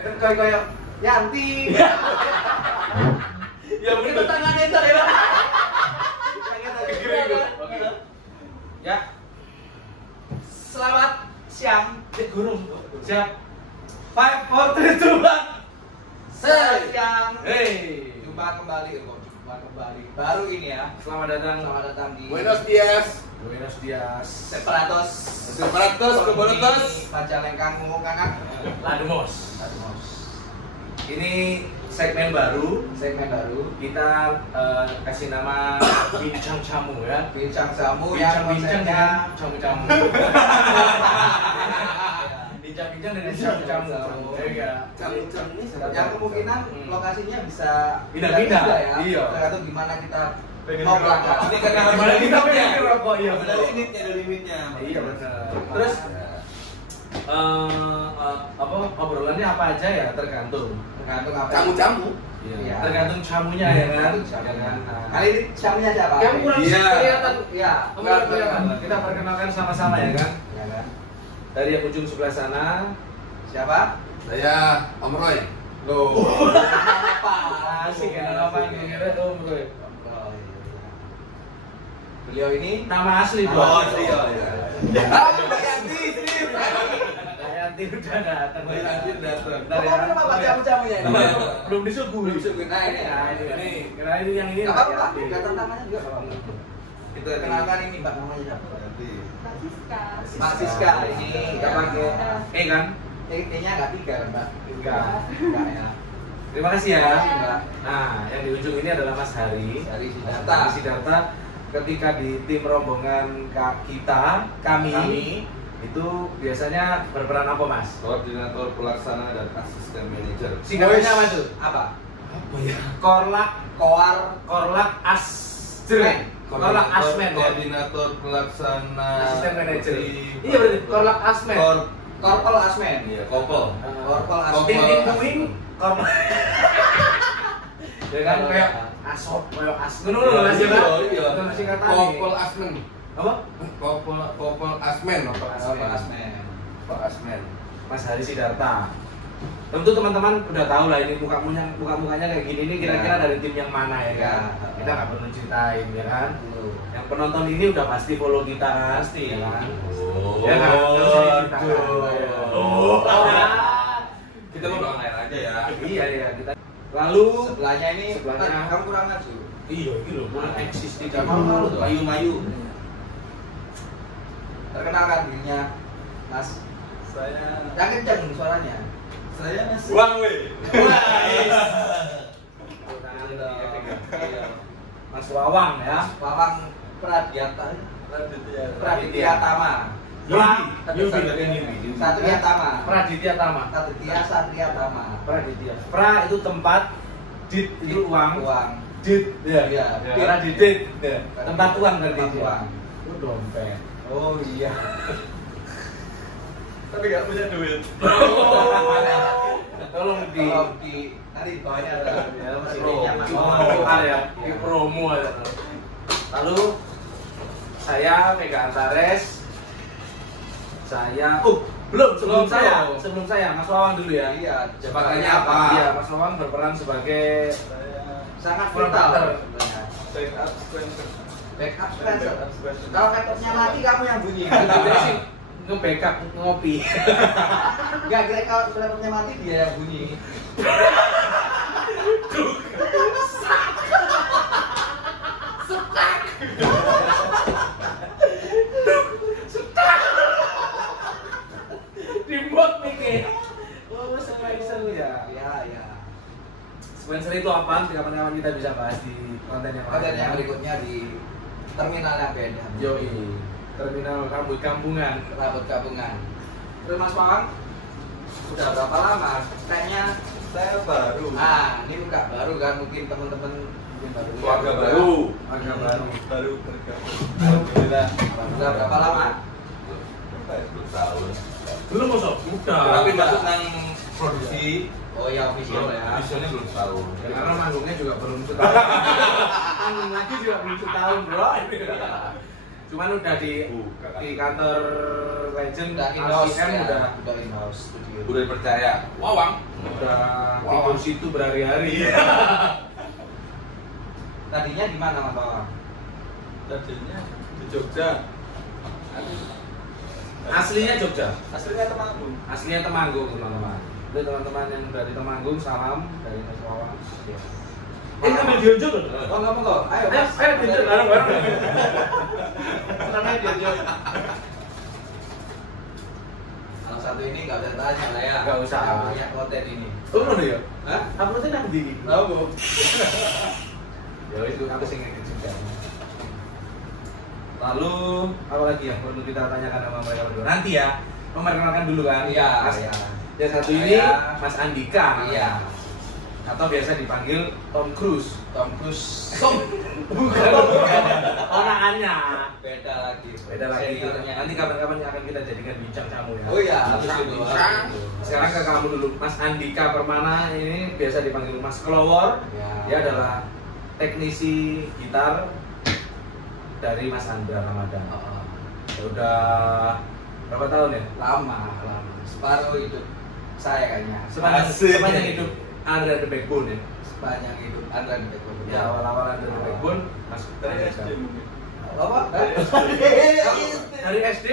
Kayak Yanti. Ya Kita tangannya itu ya. Ya. Selamat siang. Gunung. Siap. 5, 4, 3, 2, 1. Siang. Hey. Jumpa kembali. Baru ini ya. Selamat datang di Buenos dias. Buenos dias. Separatos. Kebolotos. Panjalengkang ngangak. Lademos. Ini segmen baru. Kita kasih nama bincang camu ya. Bincang tamu yang Bincang-bincang konsepnya dengan camu-camu. Bincang-bincang dengan camu-camu. Ya. Cam-cam ini yang kemungkinan lokasinya bisa Pindah-pindah. ya. Iya. Tergantung gimana kita Pengen mau ngerokok. berangkat. Ini karena Gimana kita pengen ngerokok, iya Ada betul. limitnya. Iya benar. Terus obrolannya apa aja ya tergantung. Tergantung apa. Camu-camu. Iya. Tergantung camunya ya kan. Tergantung camunya. Nah. Kali ini camunya siapa? Kamu kurang Iya. kelihatan. Iya. Kamu kurang kelihatan. Kita perkenalkan sama-sama ya kan. Ya kan? Dari yang ujung sebelah sana. Siapa? Saya Om Roy. Loh. Apa? Asik kan apa yang kira tuh bro. Beliau ini Nama asli bro. Oh, iya, iya. Mbak Yanti, sini. Yanti udah datang. Mbak Yanti datang. Bentar ya. Ngomongin apa camu-camunya ini? Belum disuguhi. Nah, ini. Nah, ini yang ini. Gak apa-apa, Yanti. kelihatan namanya juga gak apa-apa. Kita kenalkan ini Mbak namanya siapa? Mbak Siska ini nggak pakai kan? T-nya nggak 3 kan Mbak? Enggak. Enggak ya. Terima kasih ya. Terima kasih, Mbak. Nah, yang di ujung ini adalah Mas Hari. Dari Mas Sidarta. Hari Sidarta. Ketika di tim rombongan kami itu biasanya berperan apa Mas? Koordinator pelaksana dan asisten manajer. Singkatannya apa tuh? Apa? Apa ya? Korlak Asmen. Korlak Asmen ya. Koordinator pelaksana. Asisten manajer. di- Iya berarti Korlak Asmen. Korpol Asmen. Iya, Kopel. Korpol Asmen. Tim Wing Korlak. Ya kan kayak asop, kayak as. Ngono lho Mas ya. Iya. Itu singkatan. Kopel Asmen. Apa? Kopel Asmen. Korpol Asmen. Kopel Asmen. Mas Hari Sidarta. Tentu teman-teman udah tahu lah ini muka-mukanya kayak gini ini kira-kira Ya. dari tim yang mana ya kan? Ya. Kita nggak perlu ceritain ya kan? Yang penonton ini udah pasti follow kita kan? Pasti. Ya kan? Oh, Ya kan? Terus saya ceritakan. Oh. Kita Kita mau air aja ya. Iya iya kita. Lalu Sebelahnya ini, Sebelahnya. kamu kurang maju. iya gitu loh, kurang eksis di Jangan malu tuh. Mayu-mayu. Perkenalkan dirinya, Mas. Saya Yang kenceng suaranya. masih Wang we. Mas Wawang ya. Wawang Pradiata. Praditya Tama. Satria Tama. Praditya Tama. Satria Tama. Praditya. Pra itu tempat, dit itu uang. Uang. Dit ya. Iya. Pradidit. Ya. Tempat uang berarti. Tempat uang. Itu dompet. Oh iya. Tapi nggak punya duit. Tolong di nanti di bawahnya ada promo Mas ya. Di promo ada. Lalu saya Vega Antares. Sebelum saya Mas Wawang dulu ya. Iya. Jabatannya apa? Iya, Mas Wawang berperan sebagai Sangat Producer. vital. Backup Spencer. Backup Spencer. Kalau laptopnya mati kamu yang bunyi. Dia sih nge-backup ngopi. Enggak kira kalau laptopnya mati dia yang bunyi. Dibuat mikir. Oh, Spencer ya. Iya, iya. Spencer itu apa? Kapan-kapan kita bisa bahas di konten yang Konten lain. yang berikutnya di terminal yang beda. Yoi. Terminal rambut kampungan. Rambut gabungan. Terus Mas Wawang udah berapa lama? Kayaknya Saya baru. ini buka baru kan mungkin teman-teman mungkin baru. Keluarga baru. Agak baru. Baru bergabung. Alhamdulillah. Udah berapa lama? 10 tahun. Belum masuk? Udah. Tapi masuk nang produksi. Oh ya official ya. Visionnya belum setahun. Ya, karena manggungnya juga belum setahun. Manggung lagi juga belum setahun bro. Cuman udah di kantor Legend Udah in-house RCM ya. udah in-house studio. Udah percaya. Wawang. udah tidur situ berhari-hari. Tadinya di mana Mas Bawang? Tadinya di Jogja. Aslinya Jogja. Aslinya Temanggung. Aslinya Temanggung, teman-teman. Itu teman-teman yang dari Temanggung, salam dari Mas Wawan. Ambil Dionjo loh. Oh nggak mau kok. Ayo Dionjo bareng-bareng. Senang aja Dionjo. Yang satu ini nggak usah tanya lah ya. Nggak usah. Yang punya konten ini. Oh, mana ya? Hah? Uploadnya nanti. Tahu Bu. Ya itu aku sih ngekit juga. Lalu apa lagi yang perlu kita tanyakan sama mereka berdua? Nanti ya, memperkenalkan dulu kan. Iya. Mas, Iya. yang satu ini Saya- Mas Andika. Iya. Atau biasa dipanggil Tom Cruise. Tom Cruise. Bukan. Ponakannya. Beda lagi. Beda lagi. Seniornya. Nanti kapan-kapan akan kita jadikan bincang tamu ya. Oh iya, harus Bincang. itu. Sekarang ke kamu dulu, Mas Andika Permana ini biasa dipanggil Mas Kelowor. Ya. Dia adalah teknisi gitar dari Mas Andra Ramadan. Oh, Ya udah berapa tahun ya? lama. Separuh hidup saya kayaknya. Sepanjang hidup Andra The Backbone ya. Sepanjang hidup Anda di Tekno. Ya awal-awal Andra The Backbone Mas Dari Andika. SD mungkin. Apa? Dari SD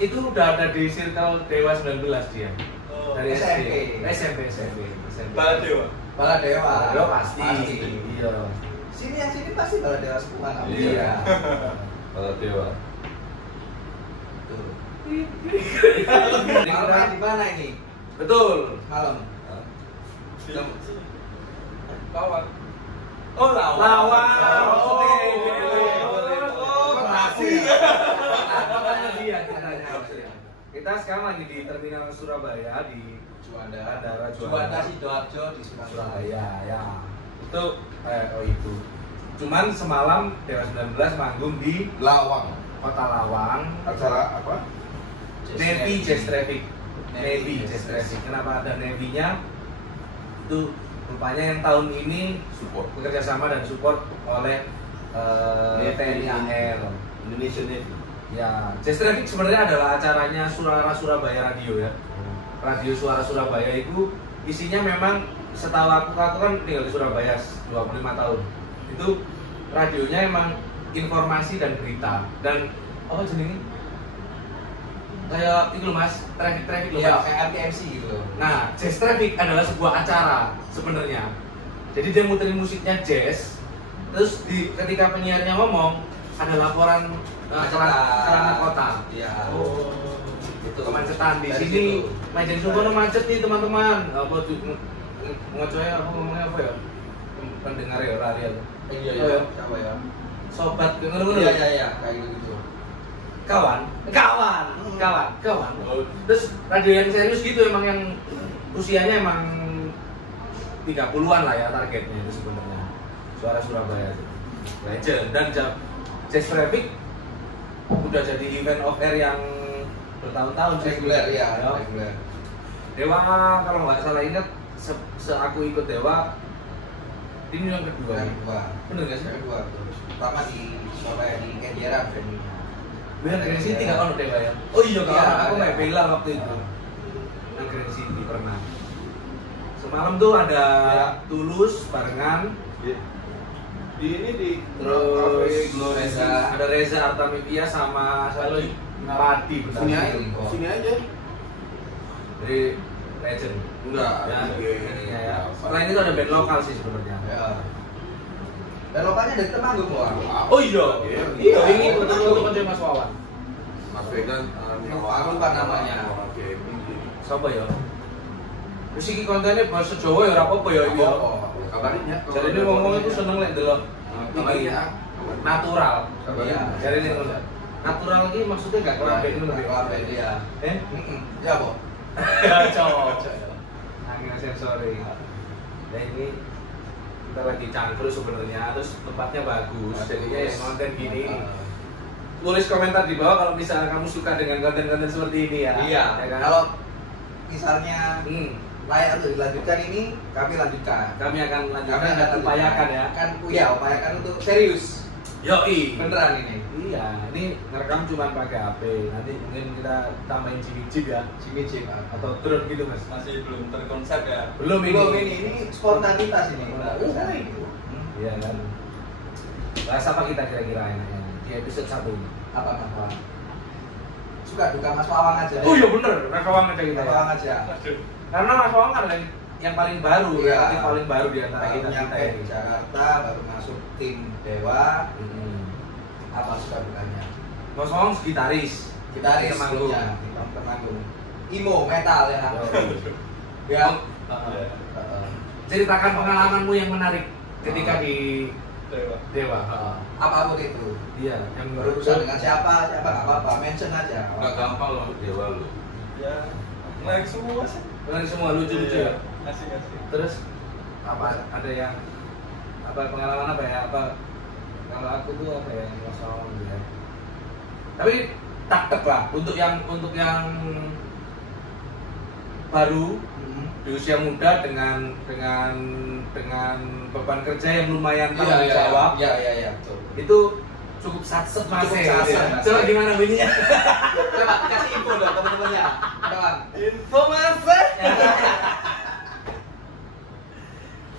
itu udah ada di circle Dewa 19 dia. Oh, Dari SMP. SMP. Baladewa. Baladewa. Baladewa pasti. Iya. Sini yang sini pasti Baladewa semua. kan? Iya. Baladewa. Tuh. Di Malam di mana ini? Betul. Malam. Lawan. Oh, lawan. Lawan. Oh, makasih. makasih. Dia ceritanya. Kita sekarang lagi di Terminal Surabaya di Juanda. Bandara Juanda Sidoarjo di Surabaya. Surabaya ya. Itu itu. Cuman semalam Dewa 19 manggung di Lawang. Kota Lawang. Acara apa? Navy Jazz Traffic. Navy Navy Jazz Jazz Traffic. Kenapa ada Navy-nya? Itu rupanya yang tahun ini Support. bekerja sama dan support oleh TNI AL. Indonesian Navy. Ya, Jazz Traffic sebenarnya adalah acaranya Suara Surabaya Radio ya. Radio Suara Surabaya itu isinya memang setahu aku kan tinggal di Surabaya 25 tahun. Itu radionya emang informasi dan berita dan apa jenisnya? Kayak itu loh Mas, traffic loh Iya, Mas. kayak RTMC gitu. Nah, Jazz Traffic adalah sebuah acara sebenarnya. Jadi dia muterin musiknya jazz, terus ketika penyiarnya ngomong ada laporan kelangan kota. Iya. Oh, Itu kemacetan di dari sini. situ. Majen Sungkono macet nih teman-teman. Apa tuh ngoconya apa ngomongnya apa ya? Pendengar ya lari aku. Iya, Oh, iya. ya. Siapa ya? Sobat ngono-ngono. Iya, iya, iya, kayak gitu. Kawan. Oh. Terus radio yang serius gitu emang yang usianya emang 30-an lah ya targetnya itu sebenarnya. Suara Surabaya itu. Legend dan Jazz Traffic udah jadi event off air yang bertahun-tahun Reguler ya, Ya. reguler. Dewa kalau nggak salah ingat aku ikut Dewa ini yang kedua. Yang kedua. Bener nggak sih? Yang kedua. Pertama di Surabaya di Kendiara venue-nya. Bener Grand City nggak ono Dewa ya? Oh iya Iya, kawan, aku ada. main Bella waktu itu di Grand City pernah. Semalam tuh ada Ya. Tulus barengan, Di ini di terus Reza. ada Reza Artamevia sama Sally Padi benar. Sini Sini aja. aja. Sini aja. Dari Legend. Enggak. Ya, Iya. ininya ya. Selain itu ada band lokal sih sebenarnya. Ya. Dan lokalnya dari Temanggung loh. Oh iya, Iya. ini untuk konco Mas Wawan. Mas Vedan. Aku lupa namanya. Oke. Siapa ya? Wis iki kontennya bahasa Jawa ya ora apa-apa ya iki ya. Kabarin ya. Jadi ini ngomong itu seneng lek delok Kabarin ya. natural. Kabarin. Iya. Jadi ini ngono. Natural iki maksudnya gak kelambe ngono ya. Kelambe dia. Ya, Bu. Cocok. Angin sensori. Nah ini kita lagi cangkruk sebenarnya, terus tempatnya bagus. Jadinya yang konten gini. Tulis komentar di bawah kalau misalnya kamu suka dengan konten-konten seperti ini ya. Iya. Ya kan? Kalau misalnya layak untuk dilanjutkan ini, kami lanjutkan. Kami akan lanjutkan Kami dan akan upayakan ya. Kan, ya, upayakan untuk serius. Yoi. Beneran ini. Iya, ini ngerekam cuma pakai HP. Nanti mungkin kita tambahin jig ya, Cimicim. atau drone gitu mas. Masih belum terkonsep ya. Belum Ini spontanitas ini. Iya kan. Bahas apa kita kira-kira enaknya di episode 1 ini? Apa Mas Wawang? Suka duka Mas Wawang aja. Oh iya bener, Mas Wawang aja kita. Mas Ya. Wawang aja. Karena Mas Wawang kan yang paling baru, Iya. relatif paling baru di antara Baru kita nyampe ini. di Jakarta, baru masuk tim Dewa. Apa suka dukanya? Mas Wawang gitaris. Gitaris Temanggung. sebelumnya, di Temanggung. Imo metal ya. Ya. Ceritakan pengalamanmu yang menarik ketika di Dewa. Apapun itu. Iya, yang Berurusan dengan siapa nggak apa-apa, mention aja. Nggak gampang loh Dewa lu. Ya, naik semua sih. Dengan semua lucu-lucu ya. Asik. Terus apa ada yang pengalaman apa ya? Kalau aku tuh apa ya masalah ya. Tapi taktek lah untuk yang baru di usia muda dengan beban kerja yang lumayan tanggung jawab. Iya, betul. Itu cukup satset mas. Cukup satset, Mas. Coba gimana bunyinya? Coba kasih info dong teman-temannya. Kawan. Info mas.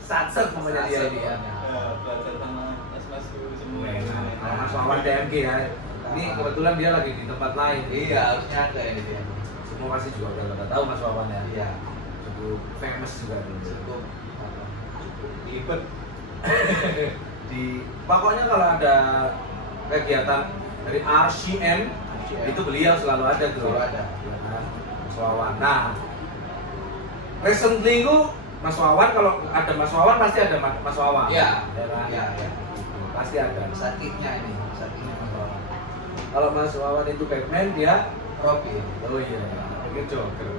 Satset namanya dia ini. Ya, belajar sama mas-mas semua. Kalau Mas Wawan DMG ya. Ini kebetulan dia lagi di tempat lain. Iya, harusnya ada ini dia. Semua pasti juga udah pada tahu Mas Wawan ya. Iya. Cukup famous juga nih. Cukup Ribet. Pokoknya kalau ada kegiatan dari RCM itu beliau selalu ada tuh. Selalu ada. Ya kan? Mas Wawan. Nah, recently itu Mas Wawan, kalau ada Mas Wawan pasti ada Mas Wawan. Iya. Ya kan? Iya. Pasti ada. Sakitnya Mas Wawan. Kalau Mas Wawan itu Batman, dia Robin. oh iya, dia Joker.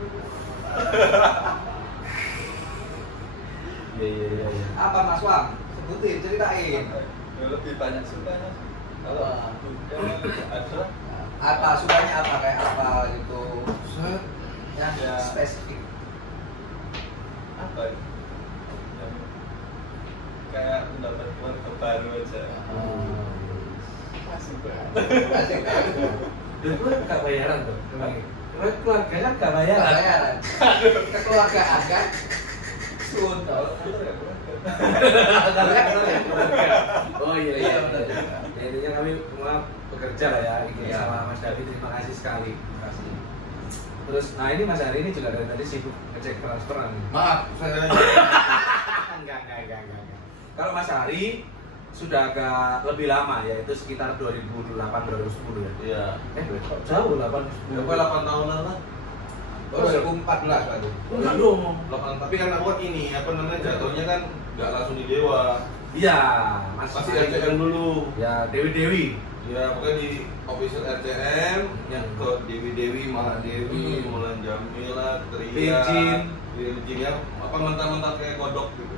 Iya. Apa Mas Wang? Sebutin, ceritain. Ya, lebih banyak sukanya. Kalau duka ada Apa sukanya apa kayak apa gitu? Yang Ya. spesifik. apa ya? Yang kayak mendapat keluarga baru aja. Asik banget. Asik kan? Itu nggak bayaran tuh, keluarganya nggak bayaran. Bayaran. Kekeluargaan kan? Sun. Oh iya. Iya, Ya, benar. intinya kami semua bekerja lah ya, bikin Iya. sama Mas David, terima kasih sekali. Terus, nah ini Mas Hari ini juga dari tadi sibuk ngecek transferan. Maaf, saya Enggak. Kalau Mas Hari sudah agak lebih lama ya, itu sekitar 2008-2010 ya. iya. Kok jauh 8 Ya, gue 8 tahunan lah. Oh, 2014 baru. Enggak dong. 8, tapi kan aku kan ini apa namanya jatuhnya kan nggak langsung di Dewa. Iya, Mas. Masih RCM dulu. Ya, Dewi. Ya, pokoknya di official RCM yang ke Dewi, Mahadewi, Mulan Jamila, Tria, Virgin ya, apa mentah-mentah kayak kodok gitu.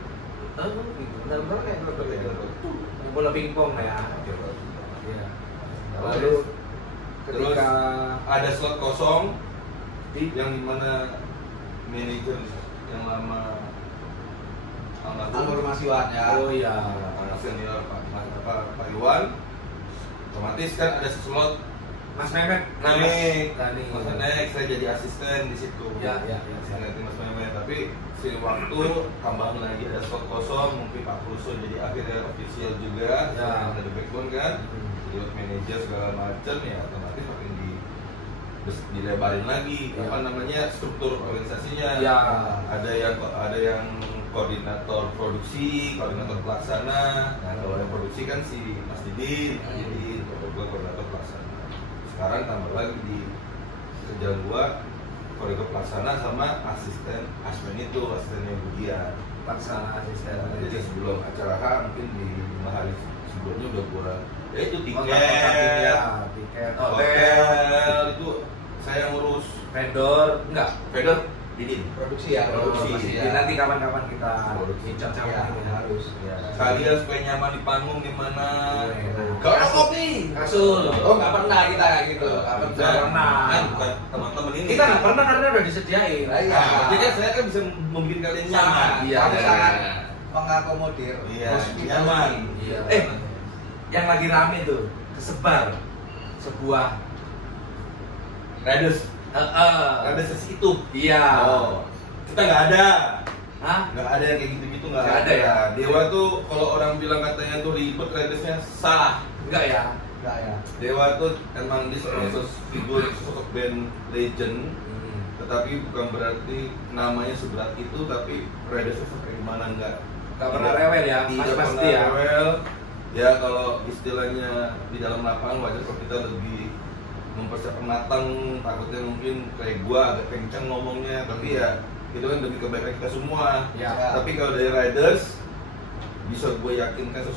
Gitu. Benar-benar kayak bola pingpong ya. Iya. Lalu Terus ketika ada slot kosong di yang dimana manajer yang lama Almarhum Mas Iwan ya. oh iya, anak senior Pak Iwan, otomatis kan ada slot Mas Mehmet Naik, Tani. Mas Naik, saya jadi asisten di situ. Ya. Saya ganti Mas Mehmet, tapi seiring waktu tambahan lagi ada slot kosong, mungkin Pak Pruso jadi akhirnya official juga, Ya. dari backbone kan, jadi manajer segala macam ya otomatis makin dilebarin lagi Ya. apa namanya struktur organisasinya. Ya. Ada yang koordinator produksi, koordinator pelaksana. Nah, kalau yang produksi kan si Mas Didin, jadi gua koordinator pelaksana. Sekarang tambah lagi di kerjaan gua koordinator pelaksana sama asisten asmen itu, asistennya Budian. Pelaksana asisten. Jadi sebelum acara H mungkin di 5 hari sebelumnya udah gua ya itu tiket, hotel itu saya ngurus. vendor enggak Vendor Didin. Produksi ya, Produksi, Jadi ya. nanti kapan-kapan kita Produksi. bincang sama Ya, ini. harus. Ya. Kalian supaya nyaman di panggung gimana? Iya. Gak ada kopi. Kasur. Oh, nggak pernah kita kayak gitu. Nggak Nggak pernah. pernah. Kan bukan teman-teman ini. Kita nggak pernah karena udah disediain. Nah, iya. Nah, jadi saya kan bisa membuat kalian nyaman. Sangat. Iya. Kamu sangat mengakomodir. Iya, hospitality. nyaman. Iya. yang lagi rame tuh kesebar sebuah Riders. Riders sesi itu. iya. Oh. Kita nggak ada. Hah? Nggak ada yang kayak gitu-gitu, nggak Nggak ada. ada ya? Dewa tuh kalau orang bilang katanya tuh ribet, Ridersnya salah. Enggak ya? Enggak ya. Dewa tuh emang dia seorang figur sosok band legend, tetapi bukan berarti namanya seberat itu, tapi Ridersnya seperti gimana enggak. Nggak pernah rewel ya? Tidak Mas pasti pernah ya? rewel. Ya kalau istilahnya di dalam lapangan wajar kalau kita lebih mempersiapkan matang, takutnya mungkin kayak gua agak kencang ngomongnya, tapi ya itu kan demi kebaikan kita semua. Ya. Tapi kalau dari Riders bisa gue yakinkan 100%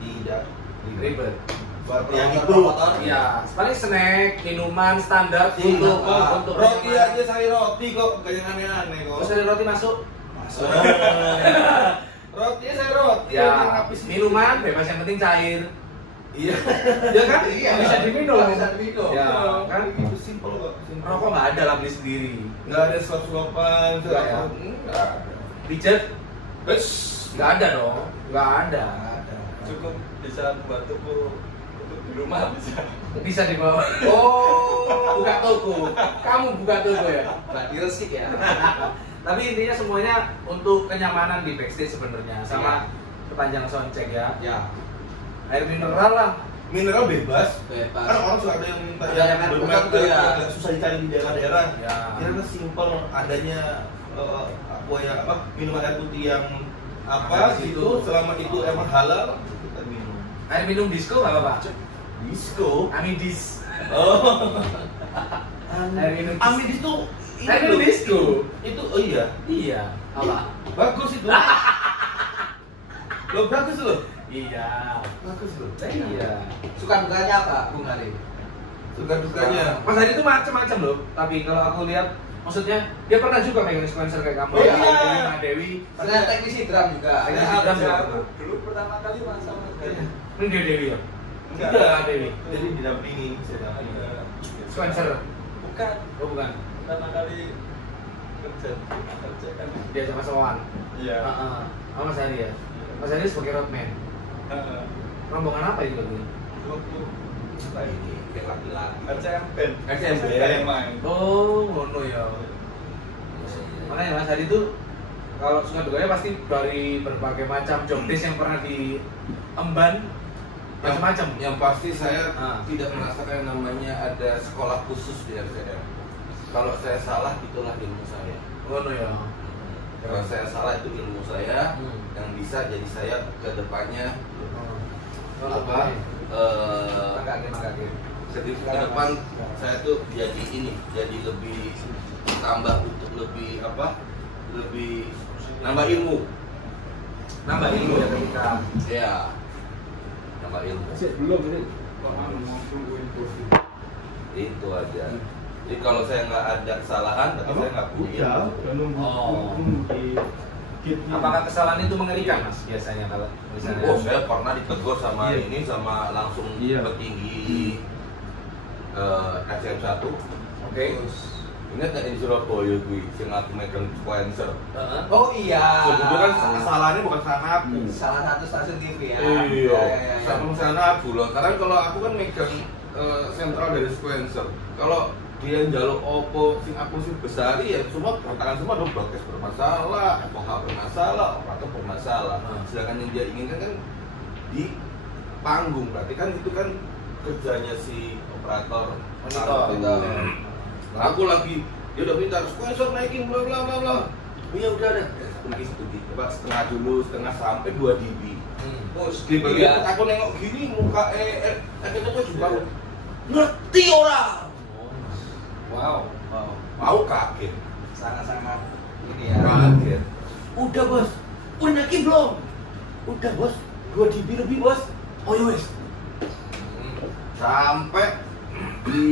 tidak Ribet. seperti yang itu. Iya, paling snack, minuman standar Iya, untuk roti aja saya roti kok, gak yang aneh-aneh kok. Terus ada roti masuk? Masuk. Roti saya roti. Ya, yang habis minuman bebas yang penting cair. Iya. Ya kan? Iya. Bisa diminum. Bisa diminum. Ya, kan? Itu simpel kok. Simpel. Rokok nggak ada lah beli sendiri. Nggak ada slop-slopan, Nggak ya? nggak ada. Pijet? Bes. Nggak ada dong. Nggak ada. Cukup bisa buat toko untuk di rumah bisa. Bisa dibawa. Oh, buka toko. Kamu buka toko ya? Berarti resik ya. Tapi intinya semuanya untuk kenyamanan di backstage sebenarnya, sama kepanjangan soundcheck ya. Ya. Air mineral lah. Mineral bebas. Bebas. Kan orang suka ada yang minta Ada yang bermerek bukan tuh ya. agak susah dicari di daerah-daerah. Ya. Kira-kira simpel adanya minuman air putih yang Ada apa di situ. itu selama itu emang halal kita minum. Air minum disco nggak apa-apa? Disco. Amidis. Oh. Air minum disco. Amidis tuh Air minum disco. Itu oh iya. Iya. Apa? Bagus itu. Lo bagus lo. Iya. Bagus lo. Iya. Suka dukanya apa, Bung Ari? Suka dukanya. Mas Hadi itu macam-macam loh. Tapi kalau aku lihat, maksudnya dia pernah juga pengen influencer kayak kamu. Oh, ya, iya. Dewi, Mbak Dewi. Ternyata teknisi drum juga. Teknisi Ya, drum bisa. juga. Dulu pertama kali masa Iya. Ini dia Dewi ya. Enggak. Enggak, Dewi. Jadi didampingi, saya dampingi. Influencer. Bukan. Oh bukan. Pertama kali kerja kan. Dia sama Sowan. Iya. Heeh. Oh Mas Hadi ya. Mas Hadi sebagai roadman. Rombongan apa itu tadi? Waktu apa ini? Kayak laki-laki. RCM Band. RCM Band. main. Oh, ngono ya. Makanya Mas Hadi itu kalau suka dukanya pasti dari berbagai macam job desk yang pernah diemban macam-macam. Yang pasti saya Ah. tidak merasakan yang namanya ada sekolah khusus di RCM. Kalau saya salah, itulah ilmu saya. Ngono ya. Kalau saya salah, itu ilmu saya Hmm. yang bisa jadi saya ke depannya Oh, apa? Agak-agak. Jadi ke depan saya tuh jadi ini, jadi lebih tambah untuk lebih apa? Lebih nambah ilmu. Nambah ilmu ya ketika Ya. Nambah ilmu. Belum ini. Itu aja. Jadi kalau saya nggak ada kesalahan, tapi saya nggak punya ilmu. Oh. Apakah kesalahan itu mengerikan Mas biasanya kalau misalnya? Oh, saya pernah ditegur sama Iya. ini sama langsung Iya. petinggi SM1. Oke. Ingat nggak di Surabaya gue, yang aku megang influencer. Heeh. Oh iya. Sebetulnya kan kesalahannya bukan kesalahan aku. Salah satu stasiun TV ya. Iya. Ya. Sama kesalahan aku loh. Karena kalau aku kan megang sentral dari influencer. Kalau dia jaluk opo, sing aku sing besar ya semua katakan semua dong broadcast bermasalah, FOH bermasalah, operator bermasalah. Sedangkan yang dia inginkan kan di panggung, berarti kan itu kan kerjanya si operator. Monitor. Nah, aku lagi dia udah minta sponsor naikin bla bla bla bla. Iya udah ada. Pergi studi. Coba setengah dulu, setengah sampai 2 dB. Bos, Di bagian aku nengok gini muka itu juga ngerti orang. Wow. Mau kaget. sangat-sangat ini ya. Kaget. Udah bos. Udah naikin belum? Udah bos. 2 dB lebih bos. Oh ya wes. Sampai di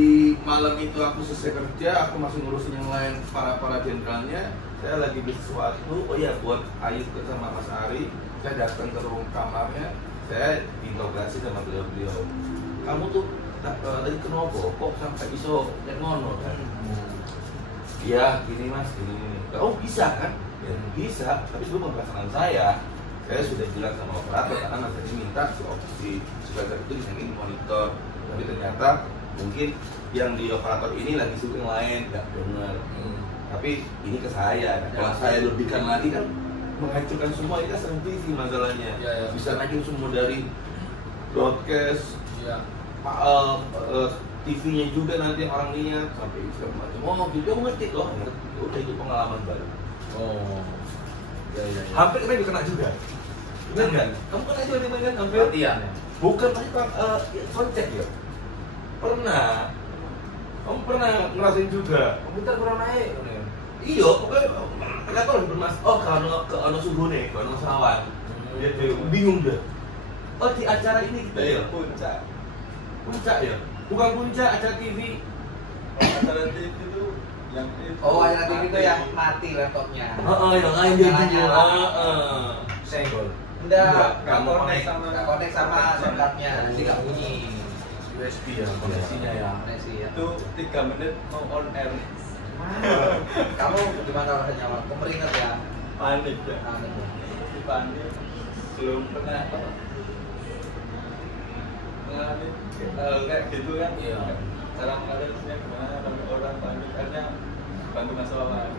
malam itu aku selesai kerja, aku masih ngurusin yang lain para jenderalnya. Saya lagi di sesuatu, oh ya buat Ayu sama Mas Ari. Saya datang ke ruang kamarnya, saya diinterogasi sama beliau. Kamu tuh tadi kenapa kok sampai iso yang ngono kan? Iya, gini mas, gini. Oh bisa kan? Ya, bisa, tapi sebelum pelaksanaan saya saya sudah bilang sama operator karena Mas Edi minta si opsi subscriber itu disangin monitor, tapi ternyata mungkin yang di operator ini lagi sibuk yang lain nggak dengar. Tapi ini ke saya. Nah, kalau saya lebihkan lagi kan menghancurkan semua, ini kan TV masalahnya. Bisa naikin semua dari broadcast, TV-nya juga nanti orang lihat sampai segala macam. Oh, gitu ngerti loh. Udah itu pengalaman baru. Oh. Ya. Hampir kita juga kena juga. Benar kan? Kamu kena juga dimana kan? Hampir. Latihan ya. Bukan tadi konsep ya. Pernah. Kamu pernah ngerasain juga. Komputer kurang naik. Iya, pokoknya nggak tahu bermas. Oh, kalau ke ono suhu nih, ke ono sawan. Dia tuh bingung deh. Oh, di acara ini kita ya Puncak. Puncak ya? Bukan puncak, acara TV. Acara TV itu yang itu. Oh, acara TV itu yang mati laptopnya. Yang lain dia Nyala-nyala. Senggol. Enggak, Kamu nggak connect sama soundcardnya, jadi nggak bunyi. USB ya, koneksinya ya. Koneksi ya. Itu 3 menit mau on air. Kamu gimana rasanya, Pak? Kemeringat ya? Panik ya. Panik ya? Panik. Belum pernah mengalami kayak gitu kan. Iya. Cara mengatasinya gimana sampai orang panik, akhirnya bantu masalah lain.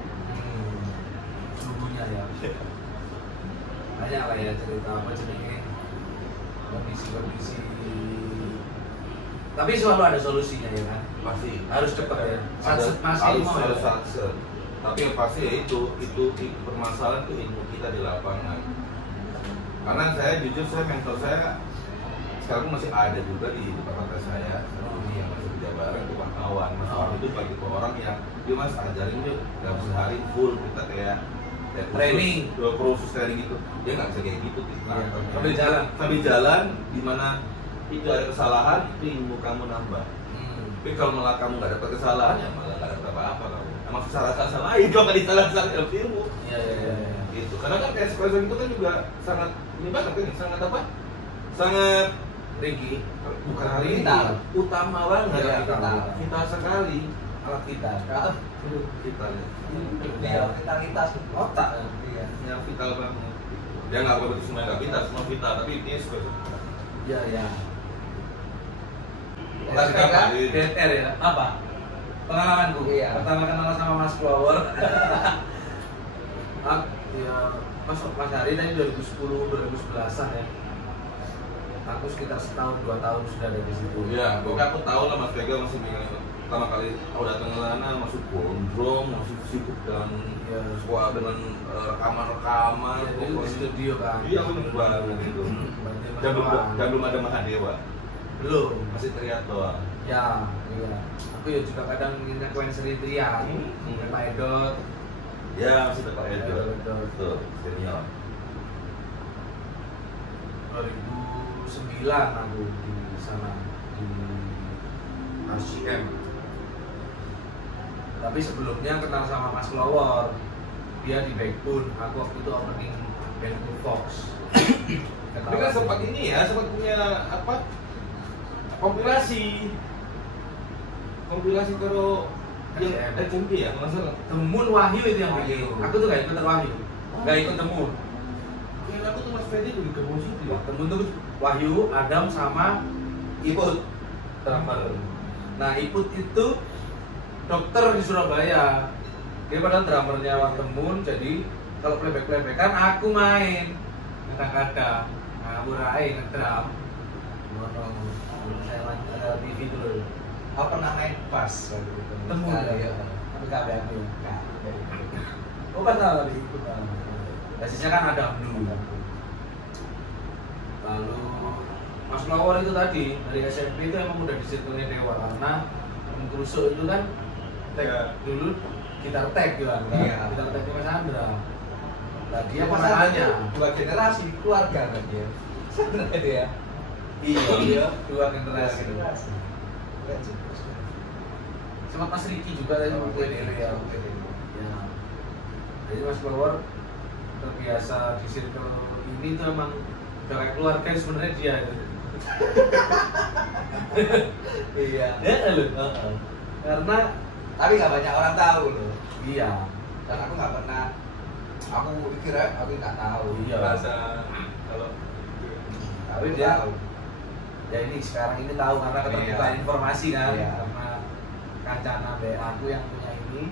Suhunya ya. Banyak lah ya cerita apa jenisnya, kondisi. Tapi selalu ada solusinya ya kan. Pasti. Harus cepat ya. Harus Maksimal. satset. Tapi yang pasti ya itu permasalahan itu ilmu kita di lapangan. Karena saya jujur, mentor saya sekarang masih ada juga di tempat saya. Yang masih di Jawa Barat itu Pak Awan. Mas Awan itu bagi orang yang dia mas ajarin dia dalam sehari full kita kayak training, dua kursus training gitu. Dia nggak bisa kayak gitu. Sambil jalan di mana itu ada kesalahan, itu ilmu kamu nambah. Tapi kalau malah kamu nggak dapat kesalahan, ya malah nggak dapat apa-apa kamu. Emang salah lain kalau nggak disalah-salah ilmu. Iya. Gitu. Karena kan espresso itu kan juga sangat ini banget kan, sangat apa? Sangat Ringgi. bukan hari ini, Vital. utama banget. Iya, vital. Vital sekali. Alat kita. Vital ya. Iya, vitalitas otak. Iya. Yang vital banget. Dia nggak boleh semua nggak vital, semua vital, tapi ini espresso. Iya. Tapi kapan? DTR ya. Apa? Pengalamanku. Iya. Pertama kenal sama Mas Flower. Ya, Mas Hari tadi 2010-2011an ya. Aku sekitar setahun 2 tahun sudah ada di situ. Iya, pokoknya aku tahu lah Mas Vega masih bilang itu. Pertama kali aku datang ke sana masuk gondrong, masuk sibuk dan sebuah dengan rekaman-rekaman. Jadi di studio kan. Iya, benar banget gitu. Dan belum ada Mahadewa. Belum. Masih teriak doang. Ya, iya. Aku ya juga kadang ingin kuen Sri Trian, Pak Edot. Ya, masih Pak Edot. Edot. Betul, senior. 2009 aku di sana di RCM. Tapi sebelumnya kenal sama Mas Flower. Dia di Backbone. Aku waktu itu opening Backbone Fox. Tapi kan sempat ini ya, sempat punya apa? Kompilasi terus yang SMP ya, nggak salah. Temun Wahyu itu yang bikin. Aku tuh gak ikut Wahyu, gak ikut Temun. Kira aku tuh Mas Fedi juga ke musik ya. Temun tuh Wahyu, Adam sama Iput. Drummer. Nah Iput itu dokter di Surabaya. Dia padahal drummernya Wang Temun, jadi kalau playback-playback kan aku main kadang-kadang. Nah aku raih ngedrum. Saya ada TV dulu. Aku pernah main bass waktu itu. Temu ya. Tapi kabeh aku. Oh pernah tadi ikut. Basisnya kan ada dulu. Lalu Mas Flower itu tadi dari SMP itu emang udah di circle-nya Dewa karena Krusuk itu kan dulu gitar tag gitu kan. Iya. Gitar tag Mas Andra. Nah, dia Mas pemasannya dua generasi keluarga kan dia. Sebenarnya dia. Iya, dua generasi. Keren sih. Sama Mas Riki juga tadi mungkin ya. Jadi Mas Flower terbiasa di circle ini tuh emang udah kayak keluarga sebenarnya dia itu. Iya. Ya loh. Karena Tapi nggak banyak orang tahu loh. iya. Dan aku nggak pernah Aku kira aku nggak tahu. Iya. Bahasa kalau Tapi dia ya ini sekarang ini tahu karena keterbukaan Iya. informasi kan. Iya. Karena kancana aku yang punya ini.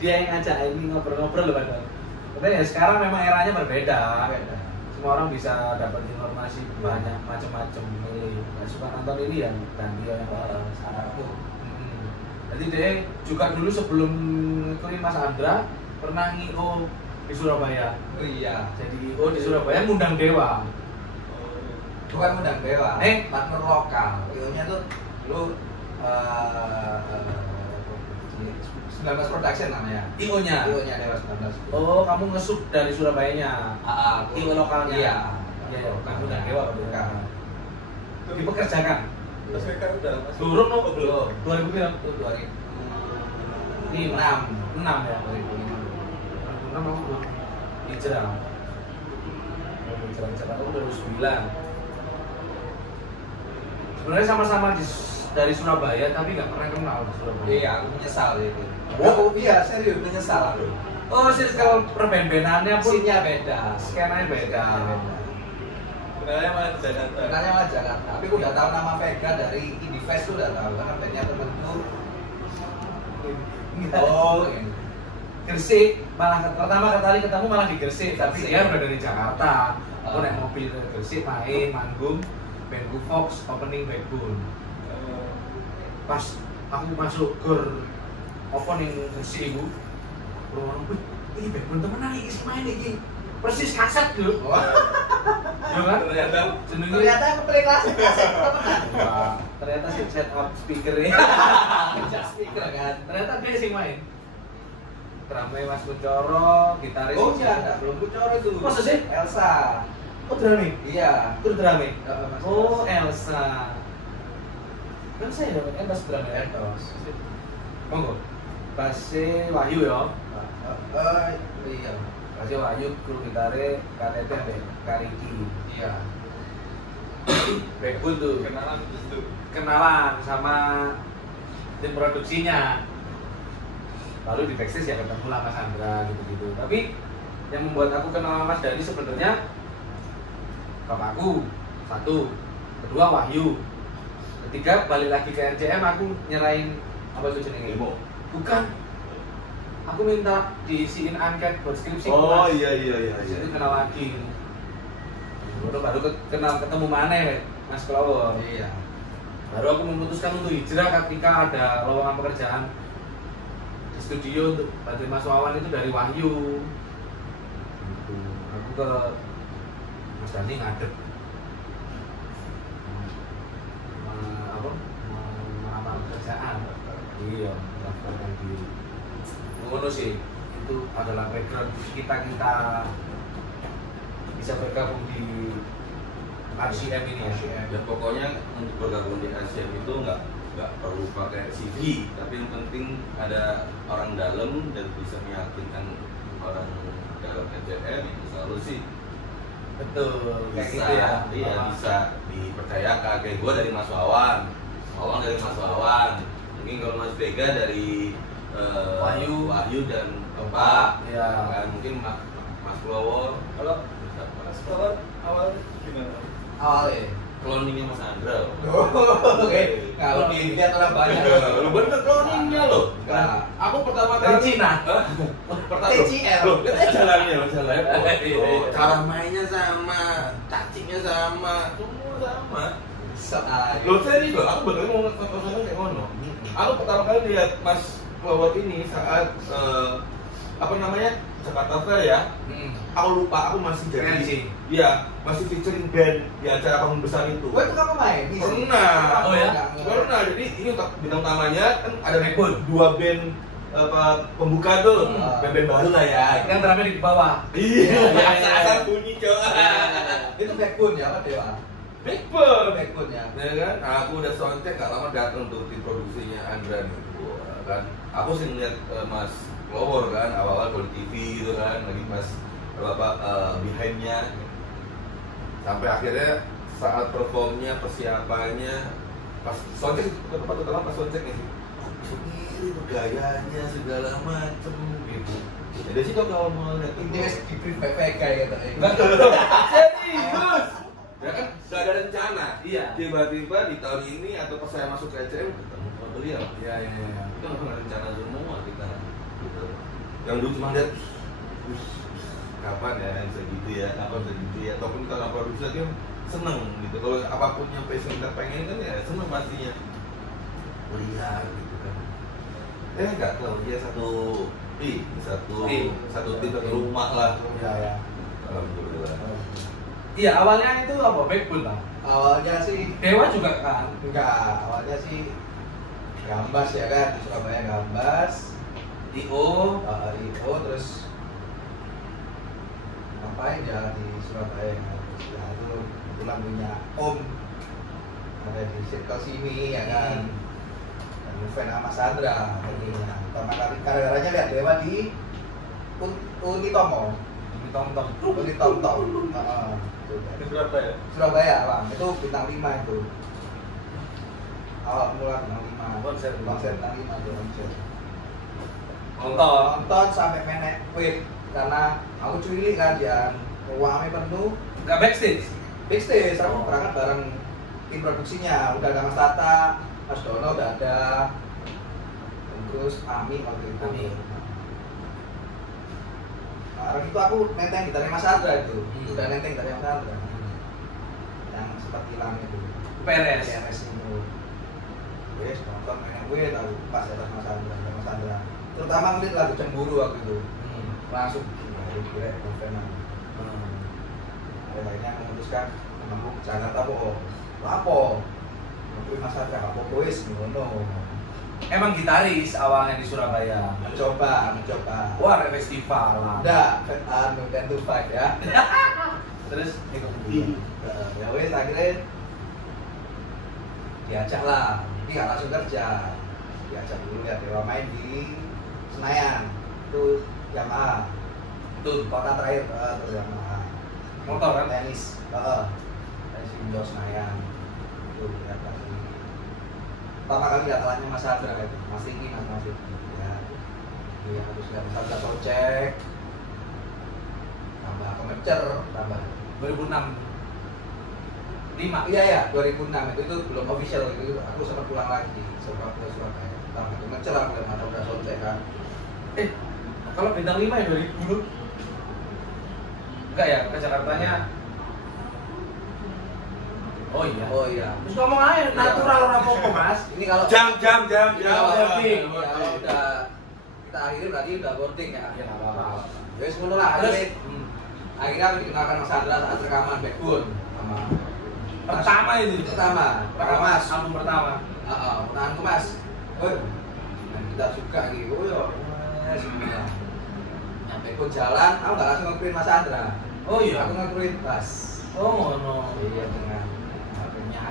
Dia yang ngajak ini ngobrol-ngobrol loh padahal. Tapi ya sekarang memang eranya berbeda. Beda. Semua orang bisa dapat informasi banyak macam-macam milih. Nggak suka nonton ini yang ganti yang orang. Aku Jadi dia juga dulu sebelum ngikutin Mas Andra pernah ngio di Surabaya. oh iya. Jadi di Surabaya ngundang Dewa. Bukan undang Dewa, partner lokal. Io-nya tuh dulu 19 Production namanya. IO-nya. Io-nya Dewa 19. Oh, kamu ngesuk dari Surabayanya. Aku. IO lokalnya. Iya. Iya, bukan ngundang Dewa Bukan. bukan. Dipekerjakan. Mas Meka udah masuk. Turun no? Belum. 2000 berapa? Itu 2006. 6 ya. 2006. 2006 aku belum hijrah. Hijrah aku 2009. Sebenarnya sama-sama dari Surabaya tapi nggak pernah kenal di Surabaya. Iya, aku menyesal itu. Oh? Aku iya serius menyesal aku. Oh, circle perben-benannya pun Scene-nya beda. skenanya beda. Kenalnya malah di Jakarta. Kenalnya malah Jakarta. Tapi aku udah tahu nama Vega dari Indie Fest tuh udah tahu karena bandnya terbentuk. Oh, ini. Gresik, malah pertama kali ketemu malah di Gresik, tapi Gresik. dia udah dari Jakarta. Aku Oh. naik mobil ke Gresik, main, manggung, bandku Fox, opening Backbone. Pas aku masuk gor apa ning Gresik iku, orang wih, ini Backbone temenan iki sing main iki. Persis kaset lho. Wah, Ya kan? Ternyata Jenenge ternyata aku play klasik temenan. Wah, ternyata sih set up speakernya. Just speaker kan. Ternyata dia sing main. Drumnya Mas Kuncoro, gitaris. Oh iya, belum Kuncoro itu. Masa sih? Elsa. Oh, drumnya? Iya. Itu drumnya? Mas Oh, Elsa. Kan saya dapat pas drumnya Elsa. Monggo. Basnya Wahyu ya. Iya. Basnya Wahyu, kru gitare KTT ambek Kariki. Iya. Backbone tuh kenalan di situ. kenalan sama tim produksinya. Lalu di backstage ya ketemu lah Mas Andra gitu-gitu. Tapi yang membuat aku kenal sama Mas Dani sebenarnya bapakku satu, kedua Wahyu, ketiga balik lagi ke RCM aku nyerahin apa itu jenenge? Demo. Bukan. Aku minta diisiin angket buat skripsi. Oh Mas. iya. Jadi kenal lagi. Baru ketemu mana ya, Mas Klowo. Iya. Baru aku memutuskan untuk hijrah ketika ada lowongan pekerjaan di studio untuk bantu Mas Wawan itu dari Wahyu. Gitu. Aku ke Mas Dani ngadep. Melamar pekerjaan. Iya, mendaftarkan diri. Ngono sih. Itu adalah background kita bisa bergabung di RCM ini ya. Ya pokoknya untuk bergabung di ASEAN itu nggak perlu pakai CV, tapi yang penting ada orang dalam dan bisa meyakinkan orang dalam ASEAN itu selalu sih Betul, kayak bisa, gitu ya. iya bisa dipercayakan. Kayak gue dari Mas Wawan dari Mas Wawan, mungkin kalau Mas Vega dari Wahyu dan Bapak, Iya. kan mungkin Mas Klowo Kalau Mas Kawan awal gimana? Awalnya. cloningnya Mas Andra. Oke. Kalau dilihat orang banyak. Lo bener cloningnya lo. Nah, Aku pertama Dari kali Cina. pertama TCL. Loh, lihat jalannya, jalannya. Iya. Cara mainnya sama, cacingnya sama, semua sama. Soalnya. Lo serius loh, aku bener mau ngomong kayak ngono. Aku pertama kali lihat Mas Wawan ini saat apa namanya Jakarta Fair ya. Aku lupa, aku masih jadi. Iya, masih featuring band di acara panggung besar itu. Gue tuh kamu main? Pernah. Oh ya? Pernah. Jadi ini untuk bintang utamanya kan ada Backbone. dua band apa pembuka tuh, band-band baru lah ya. Kan drumnya di bawah. Iya, Iya. asal bunyi coba. Itu backbone ya, apa Dewa? Backbone. Backbone ya. Ya kan, aku udah soundcheck gak lama datang tuh tim produksinya Andra nih. Wah, kan. Aku sih ngeliat Mas Klowo kan, awal-awal di TV gitu kan, lagi Mas behind-nya. Sampai akhirnya saat performnya, persiapannya, pas soundcheck pas soundcheck nih sih, sendiri gayanya segala macem gitu. Dari situ kalau mau lihat Ini wis di brief PPK gitu. Enggak serius. ya kan nggak ada rencana. Iya. Tiba-tiba di tahun ini atau pas saya masuk ke ECM ketemu sama beliau. Iya. Itu nggak pernah rencana semua kita. Gitu. Yang dulu cuma lihat kapan ya yang segitu ya, kapan segitu ya, ataupun kalau produksi lagi seneng gitu. Kalau apapun yang passion kita pengen kan ya seneng pastinya. Kuliah gitu kan. Nggak tahu dia satu tim satu rumah lah. Ya. Alhamdulillah. Iya, awalnya itu apa? Backbone lah. Awalnya sih Dewa juga kan. enggak, awalnya sih Gambas ya kan, di Surabaya Gambas. IO. IO terus ngapain ya di Surabaya ya itu kebetulan punya Om ada di circle sini ya kan, dan fan sama Sandra tentunya. Pertama kali gara-garanya lihat Dewa di Unitomo. Unitomo. Di Surabaya. Surabaya bang, itu bintang 5 itu. Awal mula bintang 5. Konser bintang 5 itu konser. Nonton Sampai menek quit karena aku cuy kan dia uangnya penuh. Enggak backstage. Backstage aku berangkat bareng tim produksinya, udah ada Mas Tata, Mas Dono udah ada, terus Ami waktu itu. Hari itu aku nenteng gitarnya Mas Andra itu, udah nenteng gitarnya Mas Andra yang sempat hilang itu. PRS itu. Wes nonton main gue tahu pas atas Mas Andra. Terutama ngeliat lagu Cemburu waktu itu. Langsung kira konvenan. Akhirnya memutuskan menempuh Jakarta apa? Tapi Mas Andra apa wes ngono. Emang gitaris awalnya di Surabaya. Mencoba. Wah, ada festival lah. Udah, Ten to Five ya. Terus Ya wes akhirnya diajak lah. Ini nggak langsung kerja. Diajak dulu ya Dewa main di Senayan. Itu Yamaha. Itu Kota terakhir terus Yamaha. motor kan? Tenis. Tenis indoor Senayan. Itu lihat lagi. Pertama kali datangnya Mas Andra itu, Mas Riki. Ya, iya harus lihat Mas Andra project, tambah kemecer, tambah 2006. 5. Iya ya, 2006 itu belum official itu aku sempat pulang lagi sempat ke Surabaya. Tambah kemecer aku lihat Mas Andra project kan. Kalau bintang 5 ya 2010. Enggak ya, ke Jakartanya. Oh iya. Terus ngomong aja natural orang apa Mas. Ini kalau Jam. boarding. kalau udah kita akhiri berarti udah boarding ya. Ya enggak apa-apa. Ya wis ngono lah. Terus Akhirnya aku dikenalkan Mas Andra saat rekaman Backbone sama pertama itu pertama Mas. album pertama. Pertahanku Mas. Dan kita juga gitu. Semua. Nyampe pun jalan, aku nggak langsung nge-print Mas Andra. Oh iya. Aku nge-print bass. Oh no. Iya dengan punya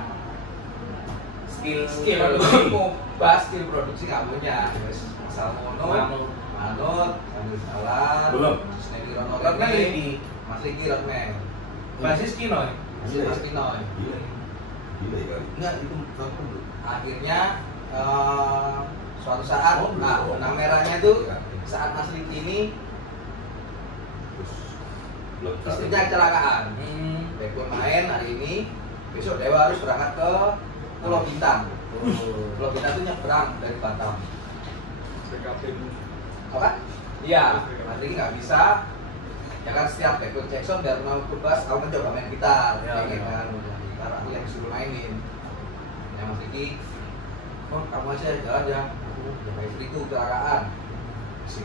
skill produksi. Bass skill produksi nggak punya. Terus asal manut sambil salah. Belum. Snedy Rono Rockman Riki. Mas Riki Rockman. Basis Kino. Mas Kino. Gila ya kali. Enggak, itu kapan dulu? Akhirnya suatu saat, benang merahnya itu saat Mas Riki ini istrinya kecelakaan. Backbone main hari ini, besok Dewa harus berangkat ke Pulau Bintang. Pulau Bintang itu nyebrang dari Batam. Apa? Iya, Mas Riki nggak bisa. Ya kan setiap Backbone Jackson biar mau bebas, aku mencoba main gitar. Ya, pengen ya. kan, gitar aku yang disuruh mainin. Ya Mas Riki, kamu aja jalan ya. Aku istriku kecelakaan. Sih,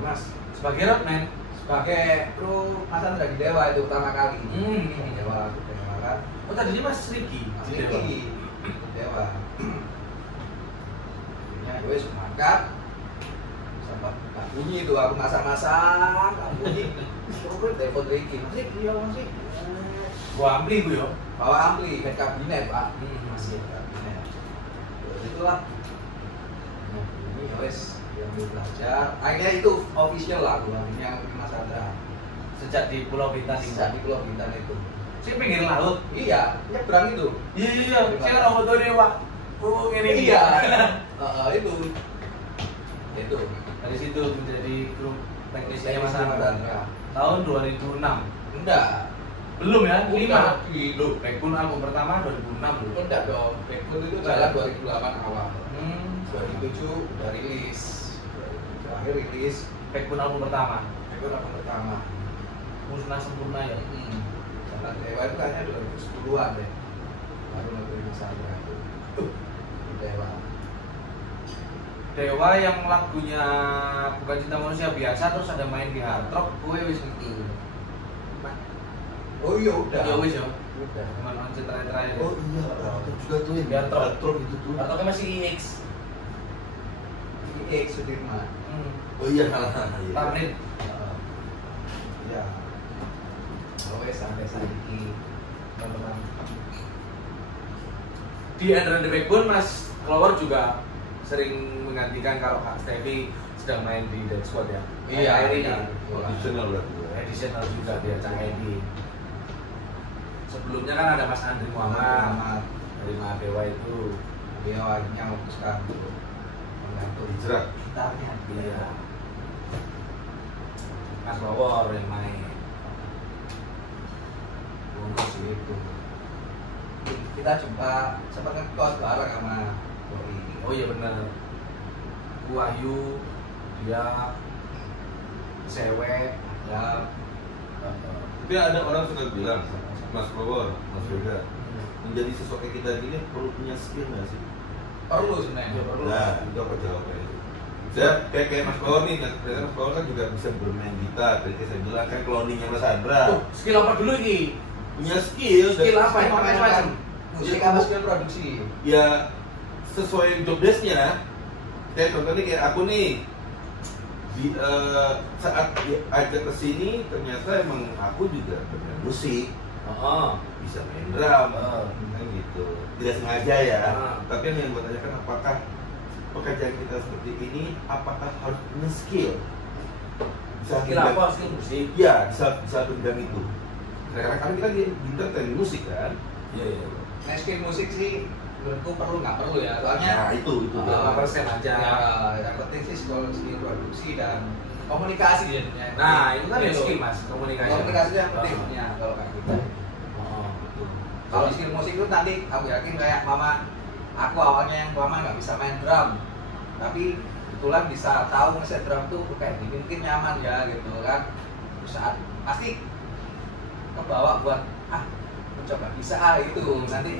Mas. Sebagai rockman. Sebagai kru Mas Andra di Dewa itu pertama kali. Di Dewa aku kenalkan. Oh tadinya Mas Riki. Mas Riki Dewa. Akhirnya gue semangat. Sempat tak bunyi itu aku masak-masak, tak bunyi. Terus gue telepon Riki, Mas Riki, ya Mas Riki. Gua ampli gue yo. Bawa ampli, head kabinet Pak. Masih head kabinet. Terus itulah. Ini wes yang belajar. Akhirnya itu official lah aku yang Mas Andra. Sejak di Pulau Bintan Sejak di Pulau Bintan itu. Si pinggir laut. Iya, nyebrang itu. Iya, saya orang tuh dewa. Oh ini Iya. Itu. Dari situ menjadi grup teknisnya Mas Teknisnya Andra. Andra. Tahun 2006. Enggak. Belum ya? Bukan. 5. Loh, Backbone album pertama 2006 loh. Enggak dong. Backbone itu jalan 2008 awal. 2007 udah rilis. Terakhir rilis Backbone album pertama. Backbone album pertama. Musnah Sempurna ya. Jalan Dewa itu kayaknya 2010-an deh. Baru nemuin Mas Andra itu. Dewa. Dewa yang lagunya Bukan Cinta Manusia Biasa terus ada main di Hard Rock, gue wis ngerti. Oh iya udah. Ya wis ya. Udah. Cuman konser terakhir. Oh iya, ada juga tuh yang Di Hard Rock. Hard Rock itu tuh. Hard Rocknya masih IX. IX Sudirman. Oh iya, iya. Tamrin. Ya. Oke, sampai saat ini teman-teman. Di Under the Backbone Mas Flower juga sering menggantikan kalau Kak Stevi sedang main di Dead Squad ya. Iya, ini iya. Additional berarti ya. additional juga dia Cang Edi. Sebelumnya kan ada Mas Andri Muhammad dari Mahadewa itu. Dia akhirnya memutuskan untuk menggantung Hijrah. gitarnya. Iya. Mas Flower yang main. Bungkus itu. Kita jumpa sempat ngekos bareng sama Doi. Oh iya benar. Wahyu, dia, Cewek, Ya, Tapi ada orang suka bilang, Mas Flower, Mas Yoga, menjadi sosok kayak kita gini perlu punya skill nggak sih? perlu sebenarnya. Perlu. Nah, itu apa jawabannya? Saya kayak Mas Flower nih, ternyata Mas Flower kan juga bisa bermain gitar. Tadi saya bilang kan cloningnya Mas Andra. skill apa dulu ini? Punya skill. Skill dan- apa yang macam-macam? Musik apa skill produksi? Ya sesuai job desk-nya. Kayak contohnya kayak aku nih. Saat diajak ke sini ternyata emang aku juga bermain musik, Oh, bisa main drum, kan gitu. Tidak sengaja ya. Tapi yang buat tanyakan apakah pekerjaan kita seperti ini apakah harus punya skill? Bisa skill apa? Skill musik. Iya, bisa bidang itu. Karena kan kita di entertain musik kan. Iya iya. Nah, skill musik sih menurutku perlu nggak perlu ya, soalnya Nah, itu. Berapa persen aja? ya, yang penting sih skill produksi dan komunikasi ya. Nah, itu kan Gitu. skill Mas, komunikasi. Komunikasi itu yang penting ya kalau kayak gitu. Oh, gitu. Kalau skill musik itu nanti aku yakin kayak aku awalnya yang nggak bisa main drum, tapi kebetulan bisa tahu ngeset drum tuh kayak gini mungkin nyaman ya gitu kan. Saat pasti kebawa buat mencoba bisa itu nanti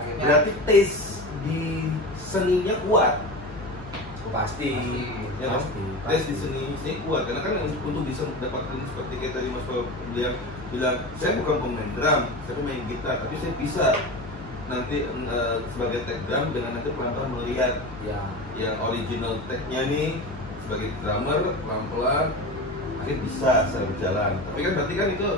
akhirnya Berarti taste di seninya kuat. Pasti. Ya kan? Pasti. Tes di seni kuat karena kan untuk bisa mendapatkan seperti kayak tadi Mas Paul bilang saya bukan pemain drum, saya pemain gitar, tapi saya bisa nanti sebagai tech drum dengan nanti pelan-pelan melihat Ya. yang original tech-nya nih sebagai drummer pelan-pelan akhirnya bisa saya berjalan. Tapi kan berarti kan itu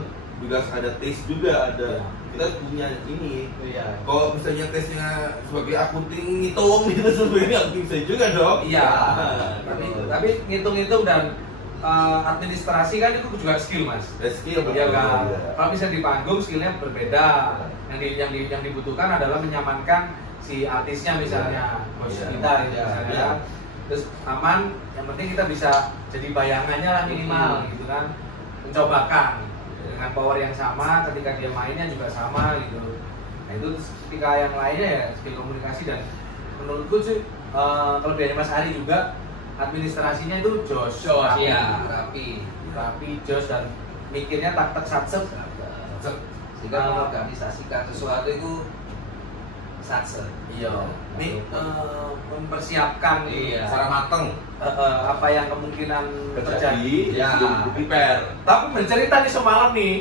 juga ada taste juga ada kita punya ini. iya. Kalau misalnya tesnya sebagai akunting ngitung gitu sebenarnya nggak bisa juga dong. Iya. Nah, gitu. Tapi ngitung-ngitung dan administrasi kan itu juga skill Mas. Skill Iya kan. Iya. Kalau bisa di panggung skillnya berbeda. Yang dibutuhkan adalah menyamankan si artisnya misalnya, host Iya. kita gitu Iya. misalnya. Iya. Terus aman, yang penting kita bisa jadi bayangannya lah minimal gitu kan. Mencobakan dengan power yang sama ketika dia mainnya juga sama gitu. Nah itu ketika yang lainnya ya skill komunikasi dan menurutku sih kelebihannya Mas Ari juga administrasinya itu jos, Iya, rapi. jos dan mikirnya tak satset. Sehingga mengorganisasikan sesuatu itu sukses. Iya. Mempersiapkan Iya. Secara mateng apa yang kemungkinan terjadi. ya Ya. prepare. Tapi bercerita nih semalam nih.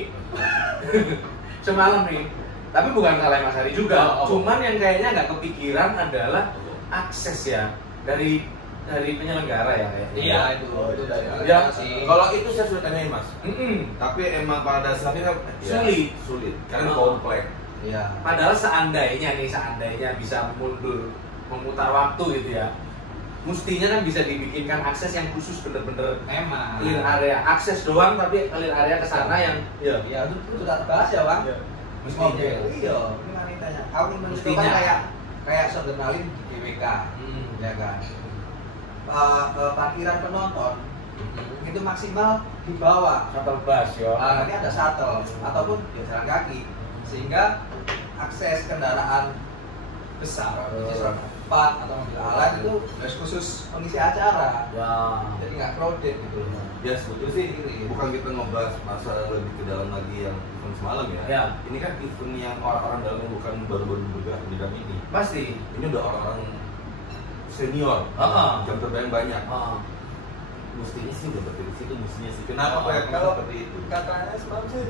Semalam nih. Tapi bukan salah Mas Ari juga. Oh. Cuman yang kayaknya nggak kepikiran adalah akses ya dari penyelenggara ya kayaknya. Iya itu dari Ya, sih. Kalau itu saya sudah tanyain Mas. Mm-mm. Tapi emang pada dasarnya sulit karena Oh. kompleks. Iya. Padahal seandainya bisa memutar waktu gitu ya. Mestinya kan bisa dibikinkan akses yang khusus bener-bener Emang. clear area, akses doang tapi clear area ke sana yang ya. Iya itu sudah terbahas ya bang. Mestinya. Iya. Ini wanitanya. Aku menurutku Mestinya. kan kayak soundernalin di GWK. Ya kan. parkiran penonton itu maksimal di bawah shuttle bus ya. nanti ada shuttle ataupun ya jalan kaki, sehingga akses kendaraan besar atau mobil alat itu harus khusus pengisi acara. Ya. Jadi nggak crowded gitu. Ya sebetulnya sih bukan kita ngebahas masalah lebih ke dalam lagi yang event semalam ya. Ya. Ini kan event yang orang-orang dalam bukan baru-baru bergerak di bidang ini. Pasti. Ini udah orang-orang senior, jam terbang banyak. Mestinya sih udah berpikir situ, mestinya sih. Kenapa kayak kalau seperti itu? Katanya semalam sih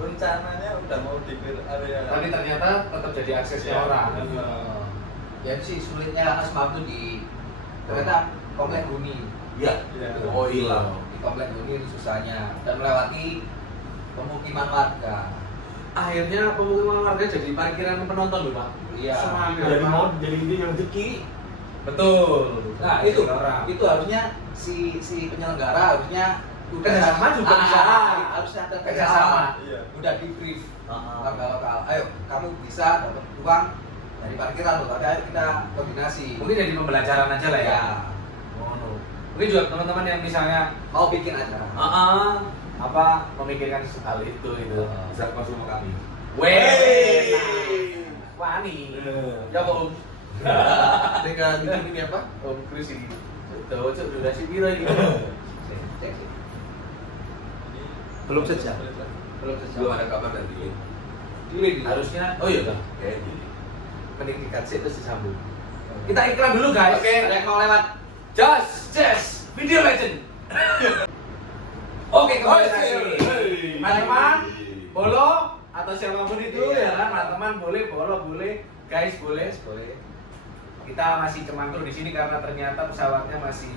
rencananya udah mau di area. Tapi ternyata tetap jadi aksesnya Ya. orang. Ya itu sih sulitnya karena semalam tuh di ternyata komplek Bumi. Iya. Iya. Oh hilang. Di komplek Bumi itu susahnya dan melewati pemukiman warga. Akhirnya pemukiman warga jadi parkiran penonton loh Pak. Iya. Jadi mau jadi ini yang rezeki. Betul. Nah itu orang. itu harusnya si penyelenggara harusnya Kerjasama juga bisa. harusnya ada Kerjasama. kerjasama. Iya. Udah di brief warga lokal. Ayo kamu bisa dapat uang dari parkiran loh. Ayo kita koordinasi. Mungkin jadi pembelajaran aja lah ya. Ya Mungkin juga teman-teman yang misalnya mau bikin acara. apa memikirkan hal itu gitu. Bisa masuk sama kami. Weh. Wani. Ya Om. Dengan ini apa? Om Krusi. Tuh, cuk durasi piro iki? Cek sih. Belum sejam. Belum sejam. Belum ada kabar dari dia. Harusnya oh iya toh. Kayak gini. Mending dikasih terus disambung. Kita iklan dulu guys. Oke, ada yang mau lewat. Just Video Legend. Oke, kembali lagi. Teman-teman, bolo atau siapapun itu ya kan, teman-teman boleh bolo, boleh guys, boleh. Kita masih cemangkur di sini karena ternyata pesawatnya masih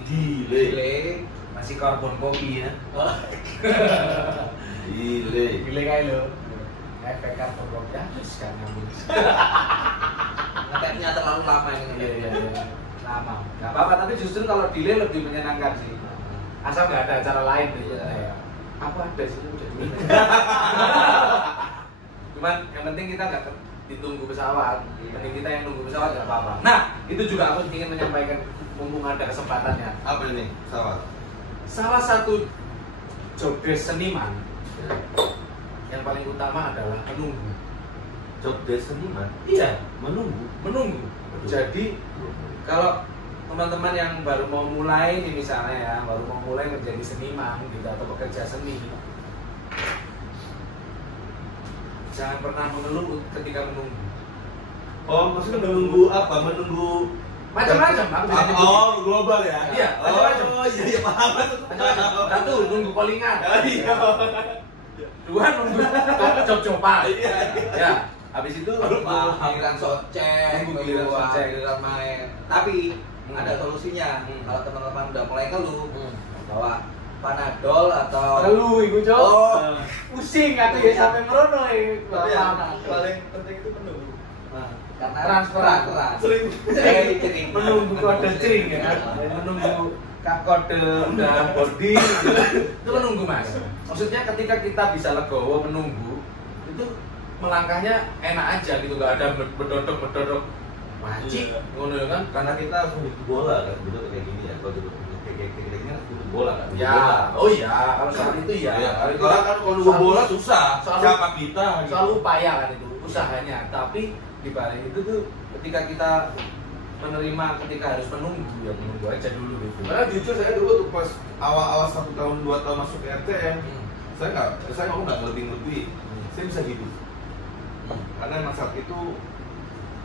Delay. masih karbon kopi ya. Delay. Kayak lo. Efek karbon kopi ya, terus kan nyambung. Ngeteknya terlalu lama ini. Iya. Lama. Gak apa-apa, tapi justru kalau delay lebih menyenangkan sih. Asal nggak ada acara lain gitu. Iya. Aku ada sih udah dulu. Cuman yang penting kita nggak ditunggu pesawat. Penting kita yang nunggu pesawat nggak apa-apa. Nah, itu juga aku ingin menyampaikan mumpung ada kesempatannya. Apa ini? Pesawat. Salah satu job desk seniman yang paling utama adalah menunggu. Job desk seniman. Iya, Menunggu. Jadi kalau teman-teman yang baru mau mulai nih misalnya ya, baru mau mulai menjadi seniman gitu atau pekerja seni, jangan pernah mengeluh ketika menunggu. Oh, maksudnya menunggu apa? Menunggu Macam-macam, aku bisa nyebut. Oh, global ya? Iya, macam-macam. Oh, iya paham. Macam-macam. Satu, nunggu callingan. Iya. Dua, nunggu job-joban. Ya, habis itu Giliran socek, Nunggu giliran socek. giliran main. Tapi Hmm. ada solusinya. Hmm. Kalau teman-teman udah mulai ngeluh, bawa Panadol atau ngeluh iku, Cok. Oh. Pusing aku ya sampai merono Tapi yang paling penting itu menunggu. karena transferan. Sering. Sering. Menunggu kode cering ya kan, menunggu kode udah boarding gitu. Itu menunggu Mas. Maksudnya ketika kita bisa legowo menunggu itu melangkahnya enak aja gitu, nggak ada bedodok wajib ngono ya kan. Karena kita harus butuh bola kan, betul kayak gini ya. Kalau kayak gini harus butuh bola kan. Ya, oh iya, kalau soal itu ya. Kalau kan kalau nunggu bola susah. Selalu- Siapa kita? Selalu upaya kan itu usahanya, tapi di balik itu tuh ketika kita menerima ketika harus menunggu ya menunggu aja dulu gitu. Karena jujur saya dulu tuh pas awal-awal 1 tahun 2 tahun masuk ke RTM, saya ngomong nggak lebih, saya bisa hidup. Karena emang saat itu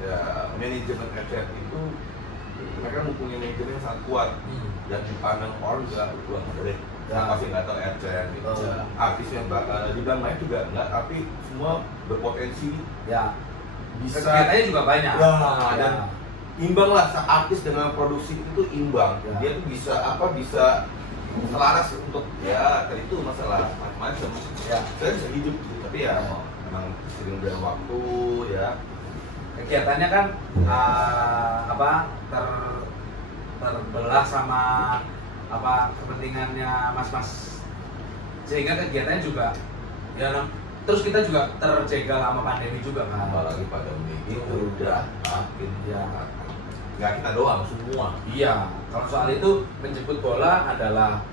ya manajemen RTM itu mereka mempunyai manajemen yang sangat kuat dan dipandang orang juga wah deh yang pasti nggak tahu RTM gitu. Artisnya di bidang lain juga nggak, tapi semua berpotensi Ya, bisa kegiatannya juga banyak. ya, dan imbang lah, artis dengan produksi itu imbang. Ya. Dia tuh bisa selaras untuk ya tadi itu masalah macam-macam. Ya. Saya bisa hidup gitu, tapi ya memang sering dengan waktu ya. Kegiatannya kan terbelah sama kepentingannya mas-mas, sehingga kegiatannya juga ya terus kita juga terjegal sama pandemi juga kan. Apalagi pandemi itu udah makin Ya. nggak kita doang, semua. Iya, kalau soal itu menjemput bola adalah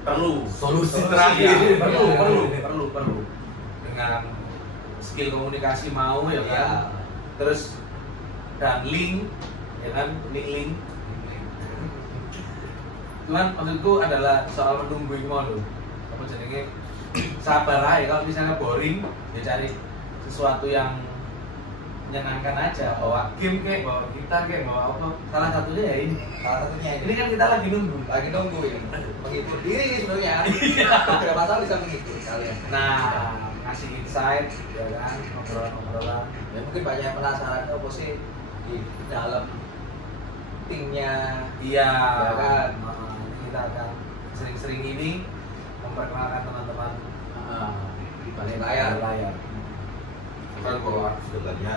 perlu Solusi terakhir. Iya. Perlu dengan skill komunikasi mau ya kan. Terus dan link ya kan, link. Cuman maksudku adalah soal menunggu itu mau lho. Kamu jenenge sabar aja, kalau misalnya boring ya cari sesuatu yang menyenangkan aja, bawa game kayak, bawa gitar kayak, bawa apa. Salah satunya ya ini. Ini kan kita lagi nunggu Ya. Menghibur diri sebenarnya. Tidak masalah bisa menghibur kalian. Nah, ngasih insight ya kan, obrolan-obrolan. Ya mungkin banyak yang penasaran apa sih di dalam timnya. Iya Ya kan? Kita akan sering-sering ini memperkenalkan teman-teman Di balik layar. Kan kalau sebenarnya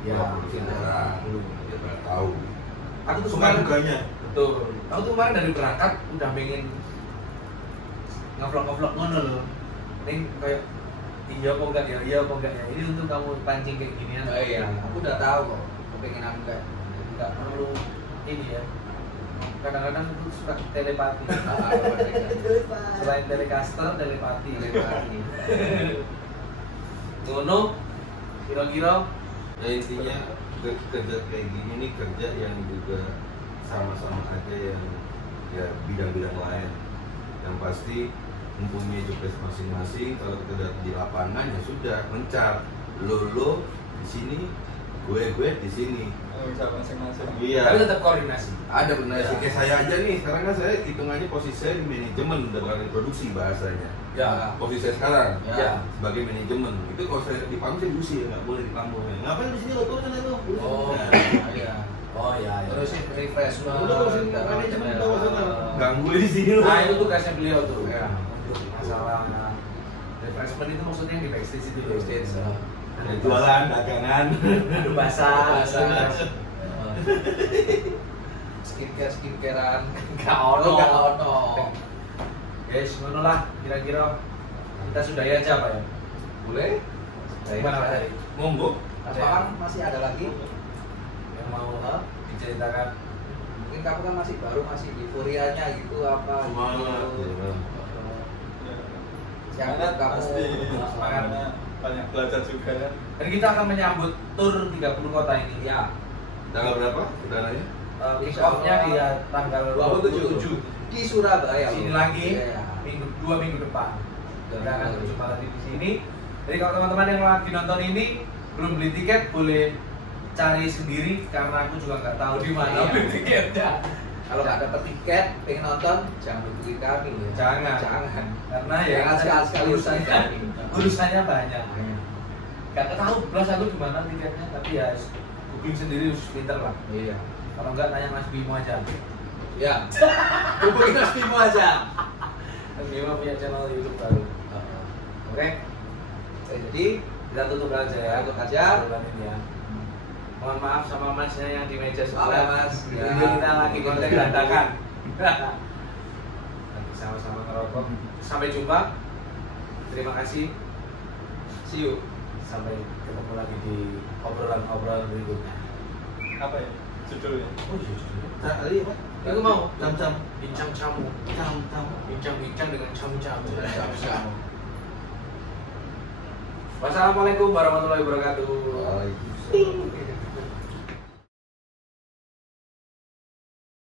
Ya. produksi daerah, dia pada tahu. Aku tuh Suka kemarin, duganya. betul. Aku tuh kemarin dari berangkat udah pengen ngevlog ngono loh. Ini kayak iya apa enggak ya, ini untuk kamu pancing kayak ginian. Oh iya, aku udah tahu kok. Kepengen aku kayak Nggak perlu ini ya. Kadang-kadang aku suka telepati. Selain telecaster, telepati. Ngono, kira-kira Ya intinya kerja kayak gini nih kerja yang juga sama-sama aja yang ya bidang-bidang lain. Yang pasti mempunyai job desk masing-masing. Kalau kita lihat di lapangan ya sudah mencar. Lo di sini, gue di sini. Bisa masing-masing. Iya. tapi tetap koordinasi. Ada benar sih Ya. kayak saya aja nih. Sekarang kan saya hitungannya posisi saya di manajemen bukan di produksi bahasanya. Ya. Posisi saya sekarang Ya. sebagai manajemen itu kalau saya di panggung saya diusir, nggak boleh di panggung. Ngapain di sini lo turunin itu? Oh. iya. Oh ya. Terus refreshment. Udah urusin manajemen bawa sana. Ganggu di sini lo. Nah itu tugasnya beliau tuh. Ya. Untuk masalah refreshment itu maksudnya yang di backstage itu. Backstage, ya. Ya, jualan, dagangan. Adu basah. Skincarean. Gak ono. Gak ono. Guys, ngono lah kira-kira kita sudahi aja Pak ya. Boleh? Gimana Pak Hari? Monggo. Apaan masih ada lagi? Yang mau diceritakan? Mungkin kamu kan masih baru, masih euforianya gitu apa? Semangat. Gitu. Semangat Kamu pasti. semangat. Karena banyak belajar juga ya. Dan kita akan menyambut tur 30 kota ini. Ya, Tanggal berapa? Udaranya? Kick off-nya di tanggal 27 di Surabaya. sini lagi Iya. dua minggu depan. Kita akan berjumpa lagi di sini. Jadi kalau teman-teman yang lagi nonton ini belum beli tiket boleh cari sendiri karena aku juga nggak tahu di mana Iya. beli tiketnya. Kalau nggak dapat tiket, pengen nonton, jangan hubungi kami ya. Jangan. Karena ya Jangan sekali-sekali hubungi kami. urusannya banyak. Nggak tahu belas aku di mana tiketnya, tapi ya googling sendiri harus pinter lah. Iya. Kalau nggak tanya Mas Bimo aja. Ya. Hubungi Mas Bimo aja. Mas Bimo punya channel YouTube baru. Oke, Jadi kita tutup aja ya. Tutup aja. Obrolan ini ya. Mohon maaf sama masnya yang di meja Maaf ya, sebelah. Mas. Ini Ya. kita lagi konten dadakan. Nanti sama-sama ngerokok. Sampai jumpa. Terima kasih. see you. Sampai ketemu lagi di obrolan-obrolan berikutnya. Apa ya judulnya? Oh iya, Nah, tadi apa? aku mau Cam-cam. bincang camu, bincang-bincang dengan camu-camu. Wassalamualaikum warahmatullahi wabarakatuh. Waalaikumsalam.